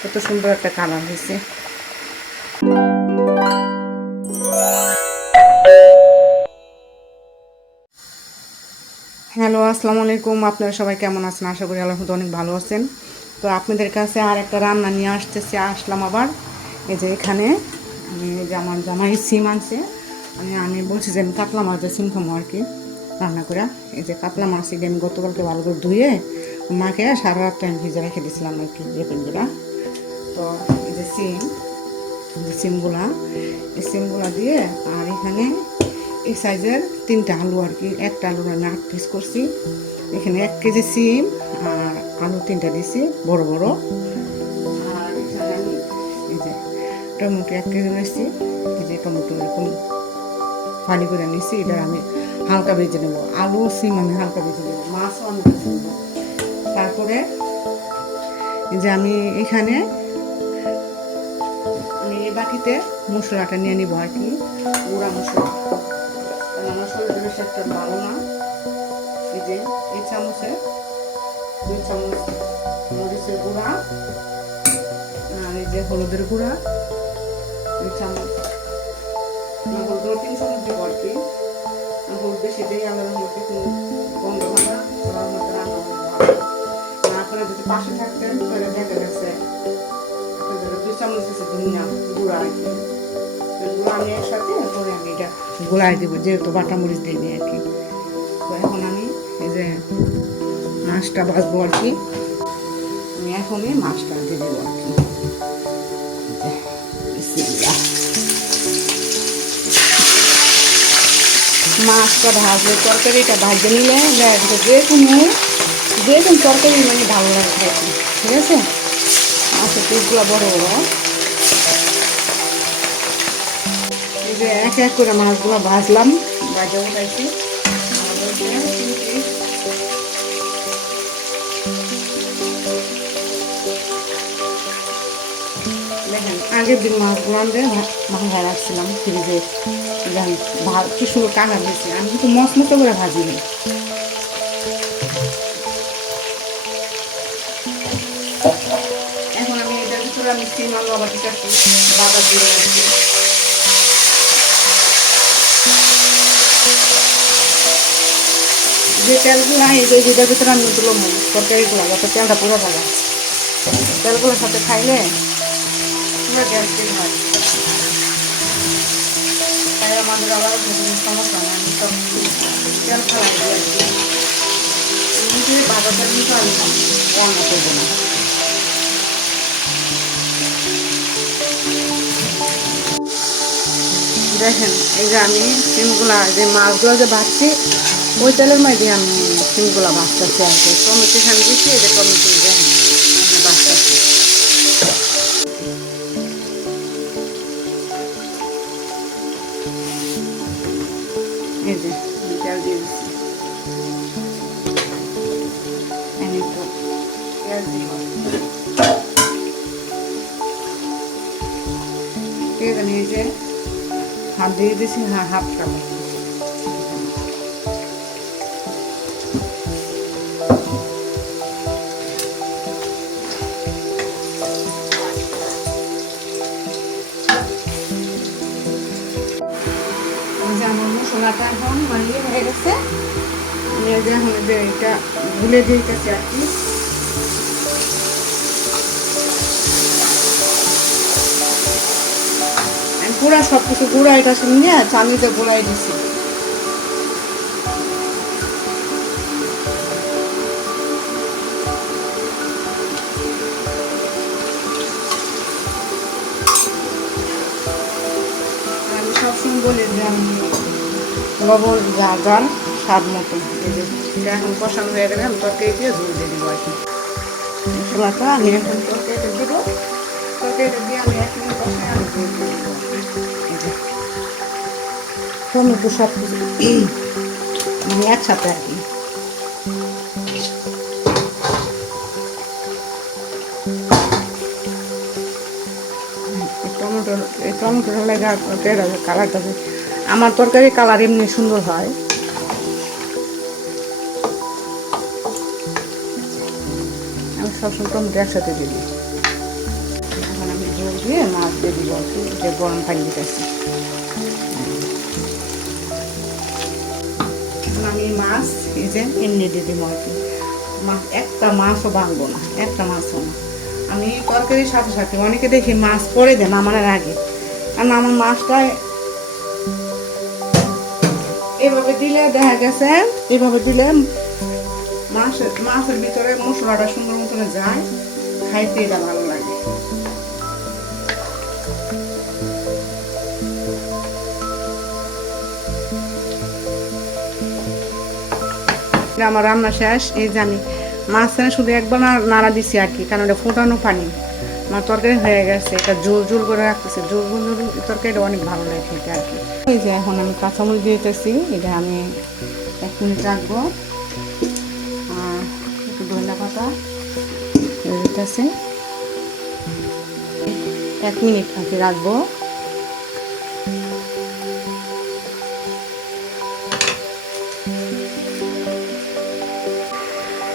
কত সুন্দর একটা কালার হয়েছে। হ্যালো, আসসালামু আলাইকুম। আপনারা সবাই কেমন আছেন? আশা করি আল্লাহ অনেক ভালো আছেন। তো আপনাদের কাছে আর একটা রান্না নিয়ে আসতেছি, আসলাম আবার। এই যে এখানে আমি যে আমার জামাই সিম আনছে, আমি আমি বলছি যে আমি কাতলা মাছ সিম খামো আর কি রান্না করে এই যে কাতলা মাছ আমি গতকালকে ভালো করে ধুয়ে মাকে সারা রাত টাইম ভিজে রেখে দিয়েছিলাম আর কি রেপেনগুলা তো এই যে সিম যে সিমগুলা, এই সিমগুলা দিয়ে আর এখানে এই সাইজের তিনটা আলু আর কি, একটা আলু আমি আট পিস করছি। এখানে এক কেজি সিম আর আলু তিনটা দিছি, বড় বড়। আর এই যে টমেটো এক কেজি নিয়েছি, এই যে টমেটো এরকম ফালি করে নিয়েছি, এটা আমি হালকা ভেজে নেব। আলু, সিম আমি হালকা ভেজে নেব, মাছও আমি ভেজে তারপরে যে আমি এখানে বাটিতে মশলাটা নিয়ে নিবো আর কি। গুঁড়া মশলা। কারণ আমার ভালো না। এই যে, এই চামচে, দুই চামচ মরিচের গুঁড়া আর এই যে হলুদের গুঁড়া, দুই চামচ হলুদ যদি পাশে থাকতেন, তাহলে দেখা গেছে দুই চামচ ধনিয়া গুঁড়া আর কি এটা গুঁড়াই দেবো, যেহেতু বাটা মরিচ দিইনি আর কি। এখন আমি এই যে মাছটা ভাজবো আর কি। আমি এখনই মাছটা দিয়ে দেবো আর কি। মাছটা ভাজলে তরকারিটা ভাজে নিলে যাবে যে কোনো যে তরকারি মানে ভালো লাগে ঠিক আছে? মাছের পিসগুলো বড় বড়। এক এক করে মাছগুলো ভাজলাম। ভাজা উঠাইছি আর ওই যে তিন piece দেখেন আগের দিন মাছগুলো আনতে ভাঙা রাখছিলাম ফ্রিজে। দেখেন কি সুন্দর কাঁচা দিয়েছি আমি কিন্তু মশমতো করে ভাজিনি। এখন আমি এটার ভিতরে আমি বাবা দিয়ে যে তেলগুলো এই যে ভিতরে আমি তুলো তরকারিগুলো যাতে তেলটা পুরো থাকা তেলগুলোর সাথে খাইলে পুরো গ্যাস্ট্রিক হয়। তাই আমাদের আবার সমস্যা নেই তেল খাওয়া এমনিতে না। দেখেন, এই যে আমি সিমগুলা যে মাছগুলো যে ভাজছি ওই তেলের মধ্যে আমি সিমগুলা ভাজতেছি আর কি। টমেটো এখানে দিচ্ছি যে টমেটো ভাজতেছি। এই যে তেল দিয়ে দিচ্ছি পেঁয়াজ দিয়ে হাফ কাপ এখন মারিয়ে হয়ে গেছে। এখন যে এটা ভুলে দিতেছি আর কি। পুরা সব কিছু গুঁড়া এটা শুনিয়ে চামিতে গুঁড়াই দিছি। সবসময় বলি যে আমি লবণ যান স্বাদ মতো। এখন হয়ে গেলে আমি তরকারি দিয়ে ঝুল দিয়ে দিব আর কি। মশলাটা আমি এখন তরকারিতে দিব। তরকারিটা দিয়ে আমি এক মিনিট কষাই আমি টমেটো সব কিছু মানে একসাথে আর কি। টমেটো, এই টমেটো হলে কালারটা আমার তরকারি কালার এমনি সুন্দর হয়। আমি সবসময় টমেটো একসাথে দিয়ে দিই। এখন আমি ঝোল দিয়ে মাছ দিয়ে দিব যে গরম পানি দিতেছি। আমি মাছ, এই যে এমনি দিয়ে দিব আর কি। মাছ, একটা মাছও ভাঙবো না, একটা মাছও না। আমি তরকারির সাথে সাথে অনেকে দেখি মাছ করে দেন আমার আগে। কারণ আমার মাছটা এভাবে দিলে দেখা গেছে, এভাবে দিলে মাছের মাছের ভিতরে মশলাটা সুন্দর মতন যায়, খাইতে এটা ভালো লাগে। আমার রান্না শেষ, এই যে আমি মাঝখানে শুধু একবার নাড়া দিছি আর কি, কারণ এটা ফোটানো পানি। আমার তরকারি হয়ে গেছে, এটা জোর জোর করে রাখতেছে। জোর জোর তরকারিটা অনেক ভালো লাগে খেতে আর কি। এই যে এখন আমি কাঁচামরিচ দিতেছি, এটা আমি এক মিনিট রাখব। আর একটু ধনিয়া পাতা দিতেছি। এক মিনিট কি রাখব।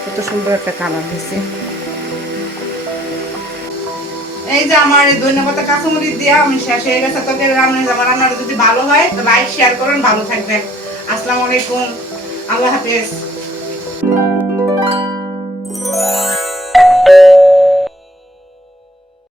কত সুন্দর একটা কালার হয়েছে এই যে আমার ধন্যবাদ কাঁচামরিচ দিয়া আমি শেষ হয়ে গেছে। তোকে রান্না আমার রান্নাটা যদি ভালো হয় লাইক শেয়ার করেন, ভালো থাকবেন। আসসালামু আলাইকুম। আল্লাহ হাফেজ।